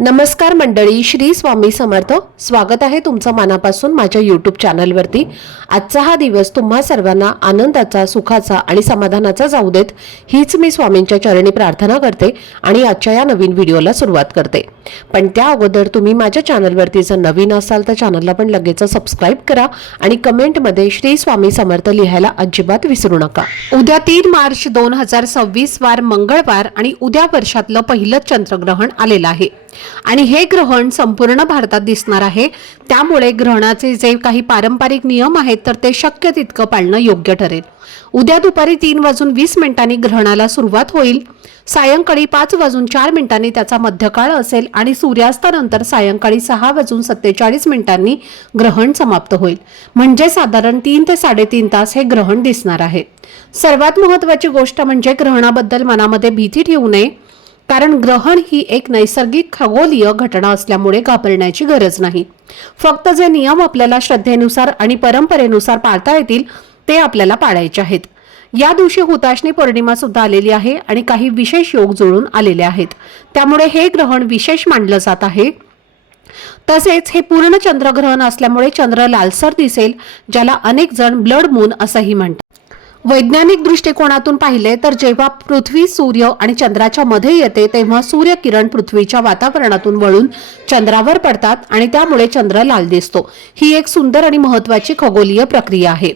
नमस्कार मंडळी, श्री स्वामी समर्थ. स्वागत आहे तुमचं मनापासून माझ्या यूट्यूब चॅनलवरती. आजचा हा दिवस तुम्हा सर्वांना आनंदाचा, सुखाचा आणि समाधानाचा जाऊ देत, हीच मी स्वामींच्या चरणी प्रार्थना करते आणि आजच्या या नवीन व्हिडिओला सुरुवात करते. पण त्या अगोदर तुम्ही माझ्या चॅनलवरती जर नवीन असाल तर चॅनलला पण लगेच सबस्क्राईब करा आणि कमेंटमध्ये श्री स्वामी समर्थ लिहायला अजिबात विसरू नका. उद्या 3 मार्च 2026 वार मंगळवार आणि उद्या वर्षातलं पहिलं चंद्रग्रहण आलेलं आहे आणि हे ग्रहण संपूर्ण भारतात दिसणार आहे. त्यामुळे ग्रहणाचे जे काही पारंपरिक नियम आहेत तर ते शक्य तितकं पाळणं योग्य ठरेल. उद्या दुपारी 3:20 ग्रहणाला सुरुवात होईल. सायंकाळी 5:04 त्याचा मध्यकाळ असेल आणि सूर्यास्तानंतर सायंकाळी 6:47 ग्रहण समाप्त होईल. म्हणजे साधारण 3 ते 3.5 तास हे ग्रहण दिसणार आहे. सर्वात महत्त्वाची गोष्ट म्हणजे ग्रहणाबद्दल मनामध्ये भीती ठेवू नये, कारण ग्रहण ही एक नैसर्गिक खगोलीय घटना असल्यामुळे घाबरण्याची गरज नाही. फक्त जे नियम आपल्याला श्रद्धेनुसार आणि परंपरेनुसार पाळता येतील ते आपल्याला पाळायचे आहेत. या दिवशी हुताशनी पौर्णिमा सुद्धा आलेली आहे आणि काही विशेष योग जुळून आलेले आहेत. त्यामुळे हे ग्रहण विशेष मानलं जात आहे. तसेच हे पूर्ण चंद्रग्रहण असल्यामुळे चंद्र लालसर दिसेल, ज्याला अनेक जण ब्लड मून असंही म्हणतात. वैज्ञानिक दृष्टिकोनातून पाहिले तर जेव्हा पृथ्वी सूर्य आणि चंद्राच्या मध्ये येते तेव्हा सूर्यकिरण पृथ्वीच्या वातावरणातून वळून चंद्रावर पडतात आणि त्यामुळे चंद्र लाल दिसतो. ही एक सुंदर आणि महत्त्वाची खगोलीय प्रक्रिया आहे.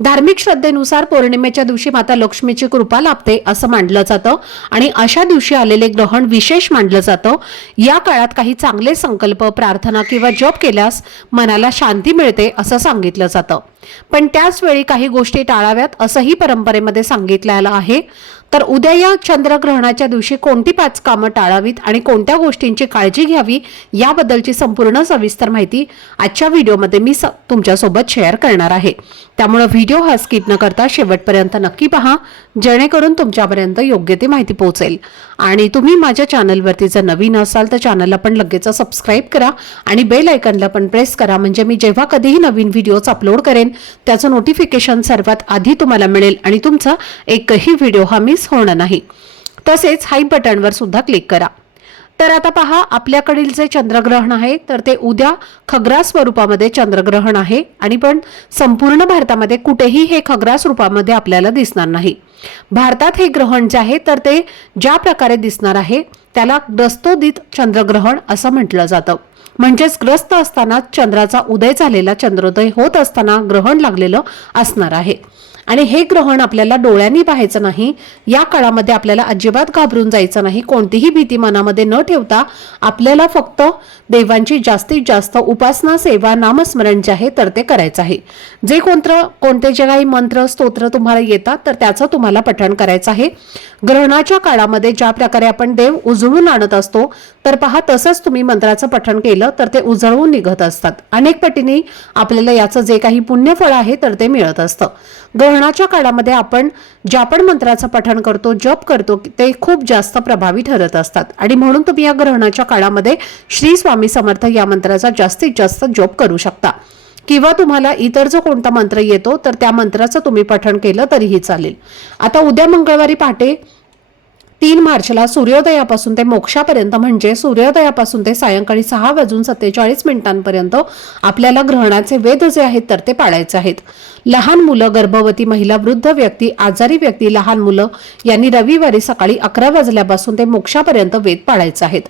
धार्मिक श्रद्धेनुसार पौर्णिमेच्या दिवशी माता लक्ष्मीची कृपा लाभते असं मानलं जातं आणि अशा दिवशी आलेले ग्रहण विशेष मानलं जातं. या काळात काही चांगले संकल्प, प्रार्थना किंवा जप केल्यास मनाला शांती मिळते असं सांगितलं जातं. पण त्याच वेळी काही गोष्टी टाळाव्यात असंही परंपरेमध्ये सांगितलेलं आहे. तर उद्या या चंद्रग्रहणाच्या दिवशी कोणती 5 कामं टाळावीत आणि कोणत्या गोष्टींची काळजी घ्यावी याबद्दलची संपूर्ण सविस्तर माहिती आजच्या व्हिडिओमध्ये मी तुमच्यासोबत शेअर करणार आहे. त्यामुळे व्हिडिओ हा स्किप न करता शेवटपर्यंत नक्की पहा, जेणेकरून तुमच्यापर्यंत योग्य ती माहिती पोहोचेल. आणि तुम्ही माझ्या चॅनलवरती जर नवीन असाल तर चॅनलला पण लगेच सबस्क्राईब करा आणि बेल आयकॉनला पण प्रेस करा, म्हणजे मी जेव्हा कधीही नवीन व्हिडिओज अपलोड करेन त्याचं नोटिफिकेशन सर्वात आधी तुम्हाला मिळेल आणि तुमचा एकही व्हिडिओ हा मिस होणार नाही. तसेच हाय बटनवर सुद्धा क्लिक करा. तर आता पहा, आपल्याकडील जे चंद्रग्रहण आहे तर ते उद्या खग्रास स्वरूपामध्ये चंद्रग्रहण आहे आणि पण संपूर्ण भारतामध्ये कुठेही हे खग्रास रूपामध्ये आपल्याला दिसणार नाही. भारतात हे ग्रहण जे आहे तर ते ज्या प्रकारे दिसणार आहे त्याला ग्रस्तोदित चंद्रग्रहण असं म्हटलं जातं. म्हणजेच ग्रस्त असताना चंद्राचा उदय झालेला, चंद्रोदय होत असताना ग्रहण लागलेलं असणार आहे. आणि हे ग्रहण आपल्याला डोळ्यांनी पाहायचं नाही. या काळामध्ये आपल्याला अजिबात घाबरून जायचं नाही. कोणतीही भीती मनामध्ये न ठेवता आपल्याला फक्त देवांची जास्तीत जास्त उपासना, सेवा, नामस्मरण जे आहे तर ते करायचं आहे. कोणते जे काही मंत्र, स्तोत्र तुम्हाला येतात तर त्याचं तुम्हाला पठण करायचं आहे. ग्रहणाच्या काळामध्ये ज्या प्रकारे आपण देव उजळून आणत असतो तर पहा, तसंच तुम्ही मंत्राचं पठण केलं तर ते उजळून निघत असतात. अनेक पटीने आपल्याला याचं जे काही पुण्यफळ आहे तर ते मिळत असतं. ग्रहणाच्या काळामध्ये आपण ज्या पण मंत्राचं पठण करतो, जप करतो ते खूप जास्त प्रभावी ठरत असतात आणि म्हणून तुम्ही या ग्रहणाच्या काळामध्ये श्री स्वामी समर्थ या मंत्राचा जास्तीत जास्त जप करू शकता. किंवा तुम्हाला इतर जो कोणता मंत्र येतो तर त्या मंत्राचं तुम्ही पठण केलं तरीही चालेल. आता उद्या मंगळवारी पहाटे 3 मार्चला सूर्योदयापासून ते मोक्षापर्यंत, म्हणजे सूर्योदयापासून ते सायंकाळी 6:47 आपल्याला ग्रहणाचे वेध जे आहेत तर ते पाळायचे आहेत. लहान मुलं, गर्भवती महिला, वृद्ध व्यक्ती, आजारी व्यक्ती, लहान मुलं यांनी रविवारी सकाळी 11 वाजल्यापासून ते मोक्षापर्यंत वेध पाळायचे आहेत.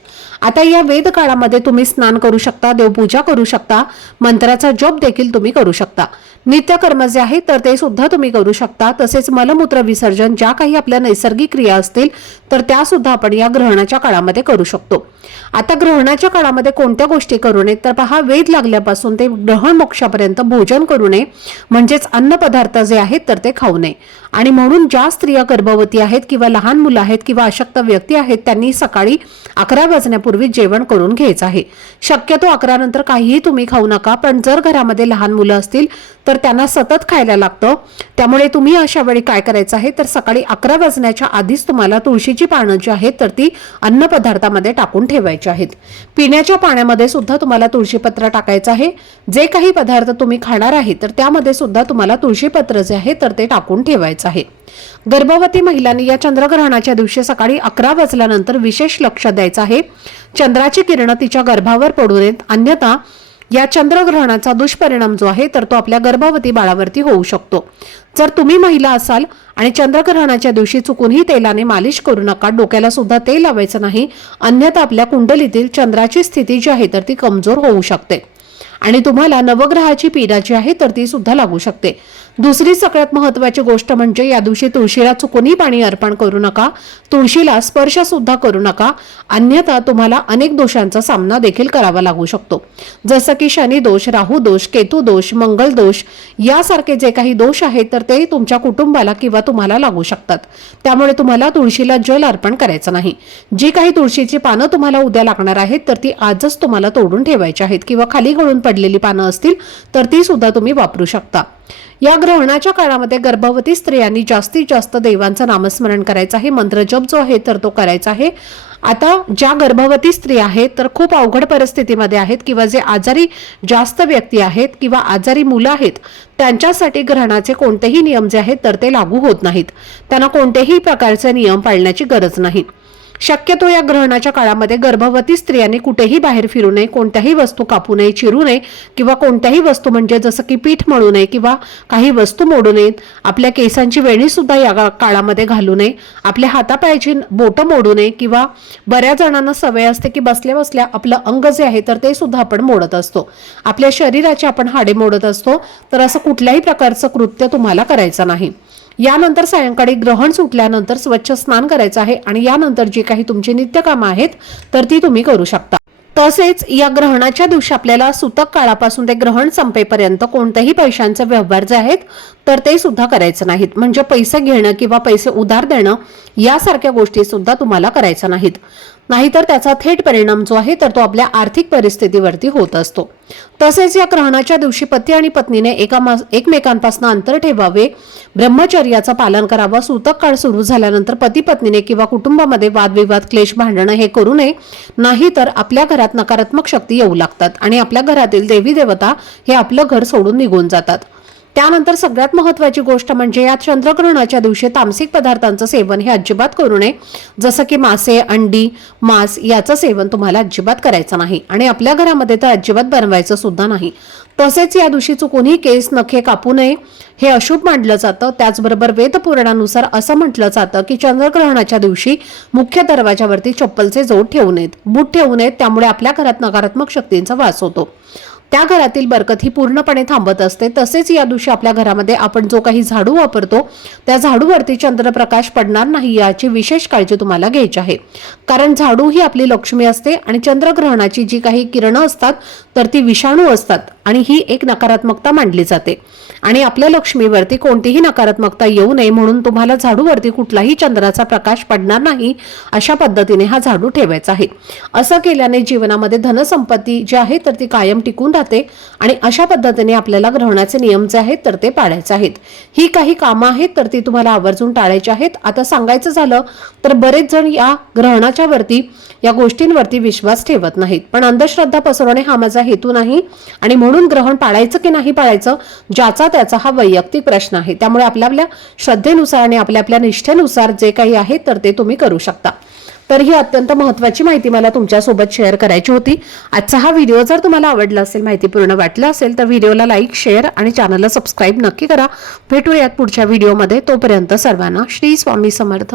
आता या वेद काळामध्ये तुम्ही स्नान करू शकता, देवपूजा करू शकता, मंत्राचा जप देखील तुम्ही करू शकता. नित्यकर्म जे आहे तर ते सुद्धा तुम्ही करू शकता. तसेच मलमूत्र विसर्जन, ज्या काही आपल्या नैसर्गिक क्रिया असतील तर त्या सुद्धा आपण या ग्रहणाच्या काळामध्ये करू शकतो. आता ग्रहणाच्या काळामध्ये कोणत्या गोष्टी करू नये तर पहा, वेध लागल्यापासून ते ग्रहण मोक्षापर्यंत भोजन करू नये, म्हणजेच अन्न पदार्थ जे आहेत तर ते खाऊ नये. आणि म्हणून ज्या स्त्रिया गर्भवती आहेत किंवा लहान मुलं आहेत किंवा अशक्त व्यक्ती आहेत त्यांनी सकाळी 11 वाजण्यापूर्वी जेवण करून घ्यायचं आहे. शक्यतो 11 नंतर काहीही तुम्ही खाऊ नका, पण जर घरामध्ये लहान मुलं असतील तर त्यांना सतत खायला लागतं. त्यामुळे तुम्ही अशा वेळी काय करायचं आहे तर सकाळी 11 वाजण्याच्या आधीच तुम्हाला तुळशीची पानं जी आहेत तर ती अन्न पदार्थामध्ये टाकून ठेवायचे आहेत. पिण्याच्या पाण्यामध्ये सुद्धा तुम्हाला तुळशीपत्र टाकायचं आहे. जे काही पदार्थ तुम्ही खाणार आहे तर त्यामध्ये सुद्धा तुम्हाला तुळशीपत्र जे आहे तर ते टाकून ठेवायचं आहे. गर्भवती महिलांनी या चंद्रग्रहणाच्या दिवशी सकाळी 11 वाजल्यानंतर विशेष लक्ष द्यायचं आहे. चंद्राची किरणं तिच्या गर्भावर पडू नयेत, अन्यथा या चंद्रग्रहणाचा दुष्परिणाम जो आहे तर तो आपल्या गर्भवती बाळावरती होऊ शकतो. जर तुम्ही महिला असाल आणि चंद्रग्रहणाच्या दिवशी चुकूनही तेलाने मालिश करू नका. डोक्याला सुद्धा तेल लावायचं नाही, अन्यथा आपल्या कुंडलीतील चंद्राची स्थिती जी आहे तर ती कमजोर होऊ शकते आणि तुम्हाला नवग्रहाची पीडा जी आहे तर ती सुद्धा लागू शकते. दुसरी सगळ्यात महत्त्वाची गोष्ट म्हणजे या दिवशी तुळशीला चुकूनही पाणी अर्पण करू नका. तुळशीला स्पर्श सुद्धा करू नका, अन्यथा तुम्हाला अनेक दोषांचा सामना देखील करावा लागू शकतो. जसं की शनी दोष, राहू दोष, केतू दोष, मंगल दोष यासारखे जे काही दोष आहेत तर ते तुमच्या कुटुंबाला किंवा तुम्हाला लागू शकतात. त्यामुळे तुम्हाला तुळशीला जल अर्पण करायचं नाही. जी काही तुळशीची पानं तुम्हाला उद्या लागणार आहेत तर ती आजच तुम्हाला तोडून ठेवायची आहेत किंवा खाली गळून पडलेली पानं असतील तर ती सुद्धा तुम्ही वापरू शकता. या ग्रहणाच्या काळामध्ये गर्भवती स्त्रियांनी जास्तीत जास्त देवांचं नामस्मरण करायचं आहे. मंत्र जप जो आहे तर तो करायचा आहे. आता ज्या गर्भवती स्त्री आहेत तर खूप अवघड परिस्थितीमध्ये आहेत किंवा जे आजारी जास्त व्यक्ती आहेत किंवा आजारी मुलं आहेत त्यांच्यासाठी ग्रहणाचे कोणतेही नियम जे आहेत तर ते लागू होत नाहीत. त्यांना कोणतेही प्रकारचे नियम पाळण्याची गरज नाही. शक्यतो या ग्रहणाच्या काळामध्ये गर्भवती स्त्रियांनी कुठेही बाहेर फिरू नये, कोणत्याही वस्तू कापू नये, चिरू नये किंवा कोणत्याही वस्तू म्हणजे जसं की पीठ मळू नये किंवा काही वस्तू मोडू नयेत. आपल्या केसांची वेणी सुद्धा या काळामध्ये घालू नये. आपल्या हातापायाची बोटं मोडू नये किंवा बऱ्याच जणांना सवय असते की बसल्या बसल्या आपलं अंग जे आहे तर ते सुद्धा आपण मोडत असतो. आपल्या शरीराची आपण हाडे मोडत असतो. तर असं कुठल्याही प्रकारचं कृत्य तुम्हाला करायचं नाही. यानंतर सायंकाळी ग्रहण सुटल्यानंतर स्वच्छ स्नान करायचं आहे आणि यानंतर जी काही तुमची नित्यकामं आहेत तर ती तुम्ही करू शकता. तसेच या ग्रहणाच्या दिवशी आपल्याला सूतक काळापासून ते ग्रहण संपेपर्यंत कोणत्याही पैशांचे व्यवहार जे आहेत तर ते सुद्धा करायचं नाहीत. म्हणजे पैसे घेणं किंवा पैसे उधार देणं यासारख्या गोष्टी सुद्धा तुम्हाला करायच्या नाहीत. नाहीतर त्याचा थेट परिणाम जो आहे तर तो आपल्या आर्थिक परिस्थितीवरती होत असतो. तसेच या ग्रहणाच्या दिवशी पती आणि पत्नीने एकमेकांपासून अंतर ठेवावे, ब्रह्मचर्याचं पालन करावं. सूतक काळ सुरू झाल्यानंतर पती पत्नीने किंवा कुटुंबामध्ये वादविवाद, क्लेश, भांडणं हे करू नये. नाहीतर आपल्या घरात नकारात्मक शक्ती येऊ लागतात आणि आपल्या घरातील देवी देवता हे आपलं घर सोडून निघून जातात. त्यानंतर सगळ्यात महत्त्वाची गोष्ट म्हणजे या चंद्रग्रहणाच्या दिवशी तामसिक पदार्थांचं सेवन हे अजिबात करू नये. जसं की मासे, अंडी, मांस याचं सेवन तुम्हाला अजिबात करायचं नाही आणि आपल्या घरामध्ये तर अजिबात बनवायचं सुद्धा नाही. तसेच या दिवशी चुकूनही केस, नखे कापू नये, हे अशुभ मानलं जातं. त्याचबरोबर वेदपुराणानुसार असं म्हटलं जातं की चंद्रग्रहणाच्या दिवशी मुख्य दरवाजावरती चप्पलचे जोड ठेवू नयेत, बूट ठेवू नयेत. त्यामुळे आपल्या घरात नकारात्मक शक्तींचा वास होतो. त्या घरातील बरकत ही पूर्णपणे थांबत असते. तसेच या दिवशी आपल्या घरामध्ये आपण जो काही झाडू वापरतो त्या झाडूवरती चंद्रप्रकाश पडणार नाही याची विशेष काळजी तुम्हाला घ्यायची आहे. कारण झाडू ही आपली लक्ष्मी असते आणि चंद्रग्रहणाची जी काही किरणं असतात तर ती विषाणू असतात आणि ही एक नकारात्मकता मानली जाते आणि आपल्या लक्ष्मीवरती कोणतीही नकारात्मकता येऊ नये म्हणून तुम्हाला झाडूवरती कुठलाही चंद्राचा प्रकाश पडणार नाही अशा पद्धतीने हा झाडू ठेवायचा आहे. असं केल्याने जीवनामध्ये धनसंपत्ती जी आहे तर ती कायम टिकून राहते आणि अशा पद्धतीने आपल्याला ग्रहणाचे नियम जे आहेत तर ते पाळायचे आहेत. ही काही कामं आहेत तर ती तुम्हाला आवर्जून टाळायची आहेत. आता सांगायचं झालं तर बरेच जण या ग्रहणाच्या वरती या गोष्टींवरती विश्वास ठेवत नाहीत, पण अंधश्रद्धा पसरवणे हा माझा हेतू नाही आणि म्हणून ग्रहण पाळायचं की नाही पाळायचं ज्याचा त्याचा हा वैयक्तिक प्रश्न आहे. त्यामुळे आपल्या श्रद्धेनुसार आणि आपल्या निष्ठेनुसार जे काही आहे तर ते तुम्ही करू शकता. तर ही अत्यंत महत्त्वाची माहिती मला तुमच्यासोबत शेअर करायची होती. आजचा हा व्हिडिओ जर तुम्हाला आवडला असेल, माहितीपूर्ण वाटला असेल तर व्हिडिओला लाईक, शेअर आणि चॅनलला सबस्क्राईब नक्की करा. भेटूयात पुढच्या व्हिडिओमध्ये. तोपर्यंत सर्वांना श्री स्वामी समर्थ.